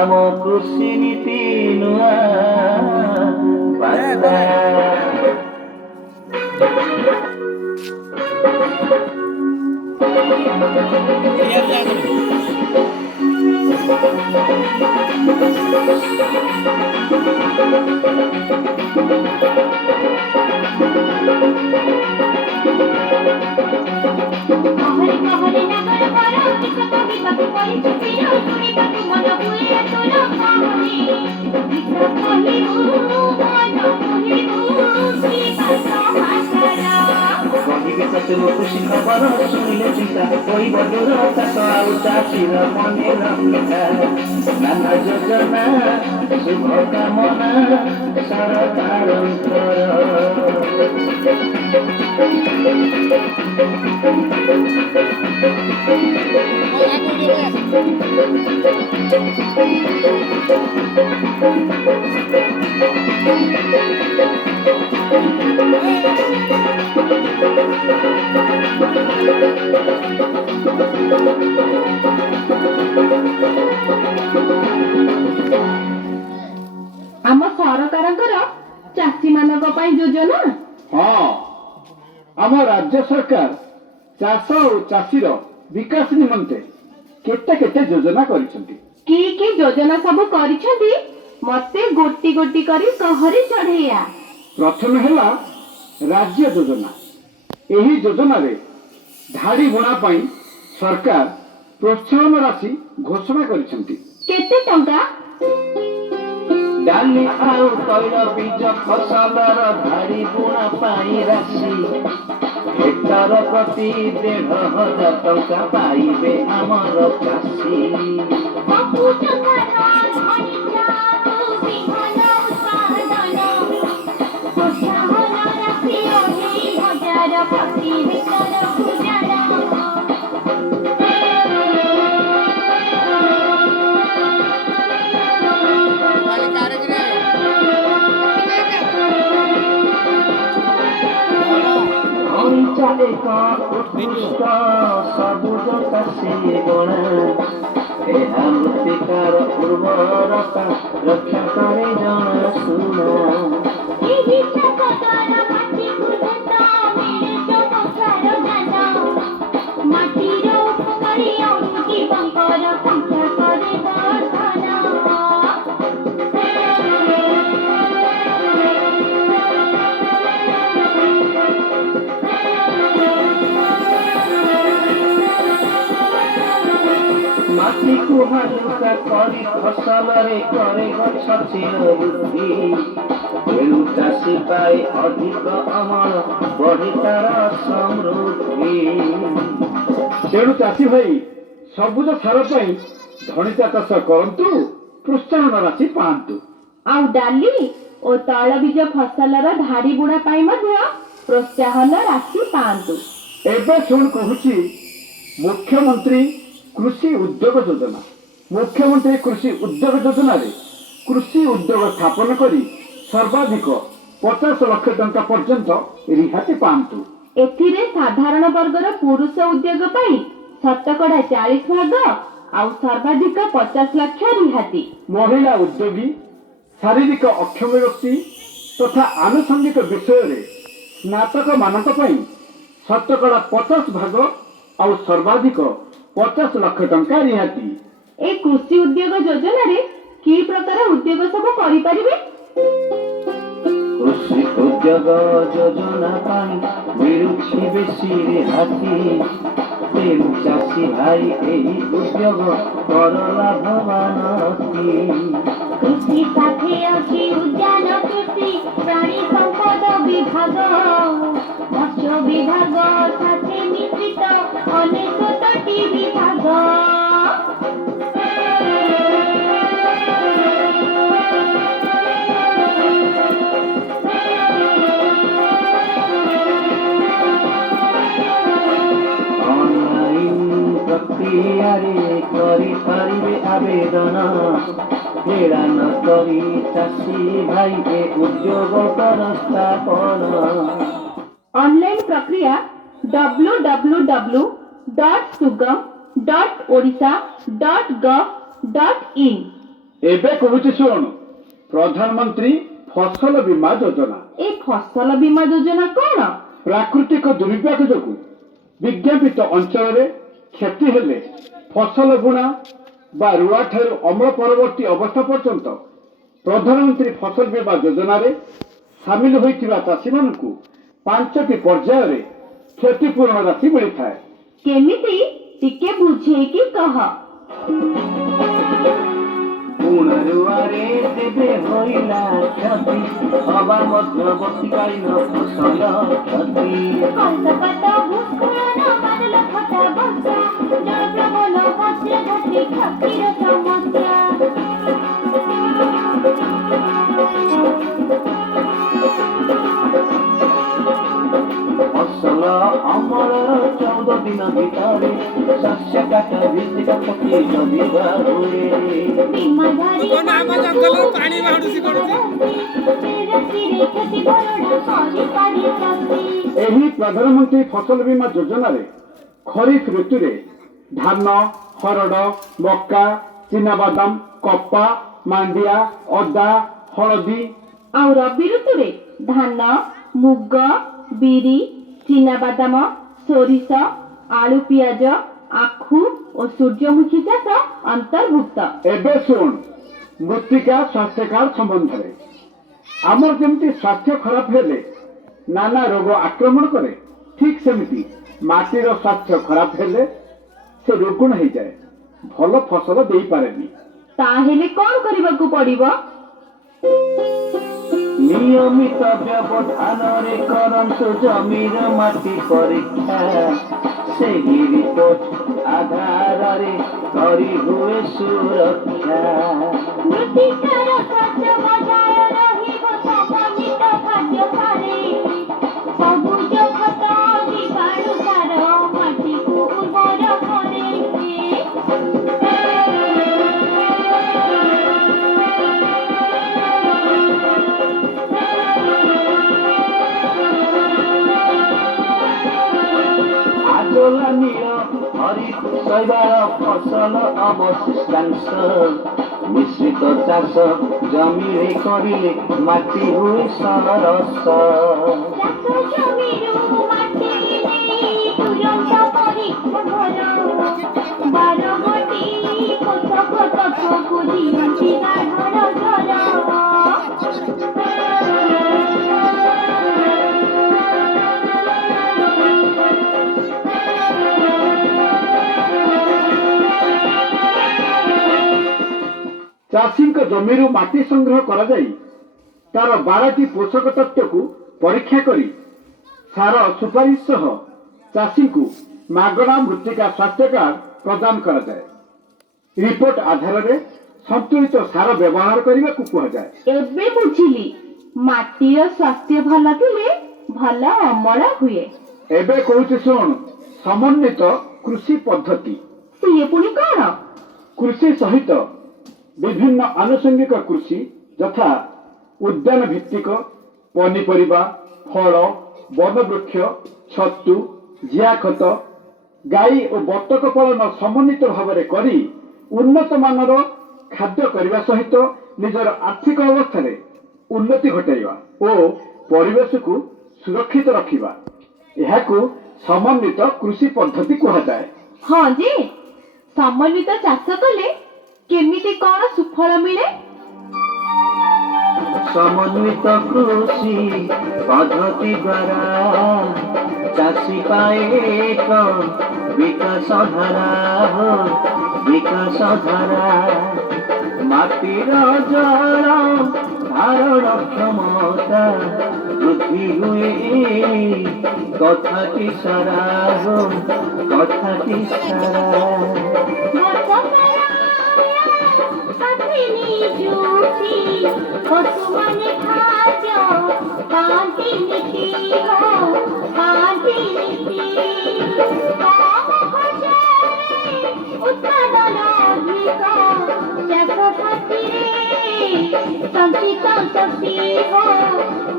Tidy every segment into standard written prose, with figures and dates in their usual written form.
ଆମ କୃଷି ନୀତି ନୂଆ ବାର୍ତ୍ତା। कहरे कहरे नगर पर किस कहिबाकु कहिछु चिर शुणिबाकु मन हुए तोर कहरे किस कहिबु मन कहिबु की भाषा भाषा କହିବେ ତତେ ଖୁସି ଖବର ଶୁଣିଲେ ଚିନ୍ତା କହିବ ଦୂର ଚାଷ ଆଉ ଚାଷୀର ମନେର ପିତା ନାନା ଯୋଜନା ଶୁଭ କାମନା ସରକାରଙ୍କର। ଆମ ସରକାରଙ୍କର ଚାଷୀ ମାନଙ୍କ ପାଇଁ ଯୋଜନା। ହଁ, ଆମ ରାଜ୍ୟ ସରକାର ଚାଷ ଓ ଚାଷୀର ବିକାଶ ନିମନ୍ତେ କେତେ କେତେ ଯୋଜନା କରିଛନ୍ତି। କି ଯୋଜନା ସବୁ କରିଛନ୍ତି ମତେ ଗୋଟି ଗୋଟି କରି କହରେ ଚଢେଇଆ। ପ୍ରଥମେ ହେଲା ରାଜ୍ୟ ଯୋଜନା। ଏହି ଯୋଜନାରେ ଧାଡ଼ି ବୁଣା ପାଇଁ ସରକାର ପ୍ରୋତ୍ସାହନ ରାଶି ଘୋଷଣା କରିଛନ୍ତି। କେତେ ଟଙ୍କା? ଡାଲି ଆଉ ତୈଳ ବୀଜ ଫସଲର ଧାଡ଼ି ବୁଣା ପାଇଁ ରାଶି ହେକ୍ଟର ପ୍ରତି 1,500 ଟଙ୍କା ପାଇବେ ଆମର ଚାଷୀ। ସବୁଜ ଧାନ ଧନିଆ ବିହନ ଉତ୍ପାଦନ ପ୍ରୋତ୍ସାହନ ରାଶି 2,000 ପ୍ରତି ହେକ୍ଟରକୁ ଜାଣ। ଏକ ଉତ୍କୃଷ୍ଟ ସବୁଜ ଚାଷୀ ଗଣା ଏହା ମୃତ୍ତିକାର ଉର୍ବରତା ରକ୍ଷା କରେ ଜଣାଶୁଣା। ଏହି ଚାଷ ଦ୍ୱାରା ମାଟିକୁ ଧନ ମିଳେ ଚମତ୍କାର ଜ୍ଞାନ ମାଟିର ଉପକାରୀ ଅଣୁ ଜୀବଙ୍କର ସଂଖ୍ୟା କରେ ବର୍ଦ୍ଧନ। ମାଟିକୁ ହାଲୁକା କରି ଫସଲରେ କରେ ଗଛ ଚିର ବୃଦ୍ଧି ତେଣୁ ଚାଷୀ ପାଏ ଅଧିକ ଅମଳ ବଢ଼େ ତାର ସମୃଦ୍ଧି। ତେଣୁ ଚାଷୀ ଭାଇ ସବୁଜ ସାର ପାଇଁ ଧଣିଚା ଚାଷ କରନ୍ତୁ, ପ୍ରୋତ୍ସାହନ ରାଶି ପାଆନ୍ତୁ। ଆଉ ଡାଲି ଓ ତୈଳବୀଜ ଫସଲର ଧାଡ଼ି ବୁଣା ପାଇଁ ମଧ୍ୟ ପ୍ରୋତ୍ସାହନ ରାଶି ପାଆନ୍ତୁ। ଏବେ ଶୁଣ କହୁଛି ମୁଖ୍ୟମନ୍ତ୍ରୀ କୃଷି ଉଦ୍ୟୋଗ ଯୋଜନା। ମୁଖ୍ୟମନ୍ତ୍ରୀ କୃଷି ଉଦ୍ୟୋଗ ଯୋଜନାରେ କୃଷି ଉଦ୍ୟୋଗ ସ୍ଥାପନ କରି ସର୍ବାଧିକ 50 ଲକ୍ଷ ଟଙ୍କା ପର୍ଯ୍ୟନ୍ତ ରିହାତି ପାଆନ୍ତୁ। ଏଥିରେ ସାଧାରଣ ବର୍ଗର ପୁରୁଷ ଉଦ୍ୟୋଗ ପାଇଁ ଶତକଡ଼ା 40 ଭାଗ ଆଉ ସର୍ବାଧିକ 50 ଲକ୍ଷ ରିହାତି। ମହିଳା ଉଦ୍ୟୋଗୀ, ଶାରୀରିକ ଅକ୍ଷମ ବ୍ୟକ୍ତି ତଥା ଆନୁଷଙ୍ଗିକ ବିଷୟରେ ସ୍ନାତକ ମାନଙ୍କ ପାଇଁ ଶତକଡ଼ା 50 ଭାଗ ଆଉ ସର୍ବାଧିକ 50 ଲକ୍ଷ ଟଙ୍କା ରିହାତି। ଏ କୃଷି ଉଦ୍ୟୋଗ ଯୋଜନାରେ କି ପ୍ରକାର ଉଦ୍ୟୋଗ ସବୁ କରିପାରିବେ? କୃଷି ଉଦ୍ୟୋଗ ଯୋଜନା ପାଇଁ ମିଳୁଛି ବେଶୀ ରିହାତି ତେଣୁ ଚାଷୀ ଭାଇ ଏହି ଉଦ୍ୟୋଗ କର ଲାଭବାନ ଅତି। କୃଷି ସାଥେ ଅଛି ଉଦ୍ୟାନ କୃଷି ପ୍ରାଣୀ ସମ୍ପଦ ବିଭାଗ ମତ୍ସ୍ୟ ବିଭାଗ ସାଥେ ମିଶ୍ରିତ 69ଟି ବିଭାଗ। ପ୍ରକ୍ରିୟାରେ କରିପାରିବେ ଆବେଦନ ହେଳା ନ କରି ଚାଷୀ ଭାଇ ଏ ଉଦ୍ୟୋଗ କର ସ୍ଥାପନ। ऑनलाइन प्रक्रिया www.sugam www.odisha.gov.in। एबे कहूची शुण प्रधानमंत्री फसल बीमा योजना। ए फसल बीमा योजना कौन? प्राकृतिक दुर्विपाक जोगु विज्ञापित अंचल रे क्षति हेले फसल बुणा बा रुआ ठारू अमल परवर्ती अवस्था पर्यंत प्रधानमंत्री फसल बीमा योजना रे सामिल होइथिबा चाषी मानकु 5टी पर्याय रे क्षतिपूर्ण राशि मिलिथाए। केमिति टिके बुझेकी कह। पुनरुवारे जेबे होइला क्षति हवा मध्यवर्तीकालीन फसल क्षति कल्पकत भूस्खलन बादल फटा वर्षा जलप्रबल वज्र घटी क्षतिर समस्या। फसल अमर 14 दिन भितरे शस्य काट भित्तिक क्षति जदिबा हुए बीमाधारी पानी बाहुडुसी करूची रातिरे क्षति भरणा करि पारि सकी। एही प्रधानमंत्री फसल बीमा योजना रे खरीफ ऋतु रे धान हरड़ मक्का चिनाबादाम कपा मांडिया अदा हलदी ଆଉ ରବି ଋତୁରେ ଧାନ ମୁଗ ବିରି ଚିନାବାଦାମ ସୋରିଷ ଆଳୁ ପିଆଜ ଆଖୁ ଓ ସୂର୍ଯ୍ୟମୁଖୀ ଚାଷ ଅନ୍ତର୍ଭୁକ୍ତ। एबे शुण मृत्तिका स्वास्थ्य कार्ड संबंध रे आमर जेमती स्वास्थ्य खराब हेले नाना रोग आक्रमण करे ठीक सेमिति माटीर स्वास्थ्य खराब हेले से रुग्ण हो जाए भल फसल देई पारेनी। ତାହେଲେ କ'ଣ କରିବାକୁ ପଡ଼ିବ? नियमित व्यवधान रे करंतु जमीर माटी परीक्षा सेही रिपोर्ट आधार रे करी हुए सुरक्षा। ମୃତ୍ତିକାର ସ୍ୱାସ୍ଥ୍ୟ ବଜାୟ ରହିବ ସମନ୍ୱିତ ଖାଦ୍ୟ ସାରେ ସବୁଜ ଖତ ଜୀବାଣୁ ସାର ମାଟିକୁ ଉର୍ବର କରେ। आजोला नील हरित शैवाल फसल अवशिष्टांश मिश्रित चाष जमी रे करिले माटी हुए सरस। ଚାଷ ଜମିରୁ ମାଟି ନେଇ ତୁରନ୍ତ ପରୀକ୍ଷା କର ବାରଗୋଟି ପୋଷକ ତତ୍ତ୍ୱକୁ ଦିଅନ୍ତି ଗାଢ଼ର ଜଳ। चाषी जमीरू माटी संग्रह करा जाई तार 12टी पोषक तत्व को परीक्षा करी सार सुपारिश सह चाषी को मागणा मृत्तिका स्वास्थ्य कार्ड प्रदान करा जाए। रिपोर्ट आधार रे संतुलित सार व्यवहार करने को कहा जाए। ଏବେ ବୁଝିଲି ମାଟିର ସ୍ୱାସ୍ଥ୍ୟ ଭଲ ଥିଲେ ଭଲ ଅମଳ ହୁଏ। एबे कहूची शुण समन्वित कृषि पद्धति। ସିଏ ପୁଣି କ'ଣ? कृषि सहित विभिन्न आनुषंगिक कृषि यथा उद्यान भित्तिक पनीपरिबा फल वनवृक्ष छतु जिया खत गाई और बतक पालन समन्वित भाव में करी उन्नत मानर खाद्य करने सहित निजर आर्थिक अवस्था रे उन्नति घटाइबा और परिवेश को सुरक्षित रखिबा एहाकु समन्वित कृषि पद्धति कहा जाए। ହଁ ଯେ ସମନ୍ୱିତ ଚାଷ କଲେ କେମିତି କ'ଣ ସୁଫଳ ମିଳେ? समन्वित कृषि पद्धति द्वारा चाषी पाए एक विकास धारा हो विकास धारा माटीर जल धारण क्षमता वृद्धि हुए कथाटी सारा हो कथाटी सारा। ପଶୁମାନେ ଖାଦ୍ୟ ପାଆନ୍ତି ନୀତି ହୋ ପାଆନ୍ତି ନୀତି କମ ଖର୍ଚ୍ଚରେ ଉତ୍ପାଦନ ଅଧିକ ଚାଷ ସାଥିରେ ସଞ୍ଚିତ ଶକ୍ତି ହୋ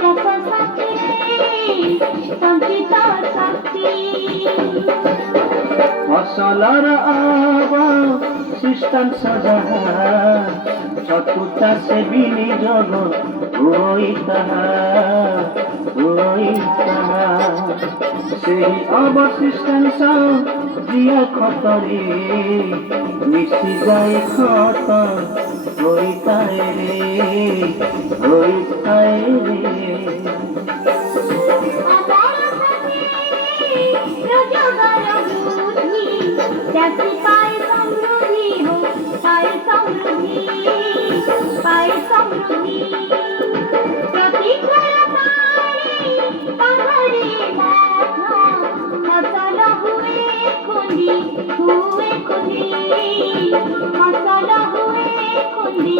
ଚାଷ ସାଥିରେ ସଞ୍ଚିତ ଶକ୍ତି। ফসলর অবশিষ্টাংশ যাহা ছতু চাষে বিনিয়োগ হুই তাহা সেই অবশিষ্টাংশ জিয়া খতরে মিশি যায় খত ହୋଇଥାଏ রে চাষি পায় সমৃদ্ধি পায় সমৃদ্ধি পায় সমৃদ্ধি প্রতিজ্ঞার পাহাড়ে ফসল হুয়ে খুঁড়ি ফসল হুয়ে খুঁড়ি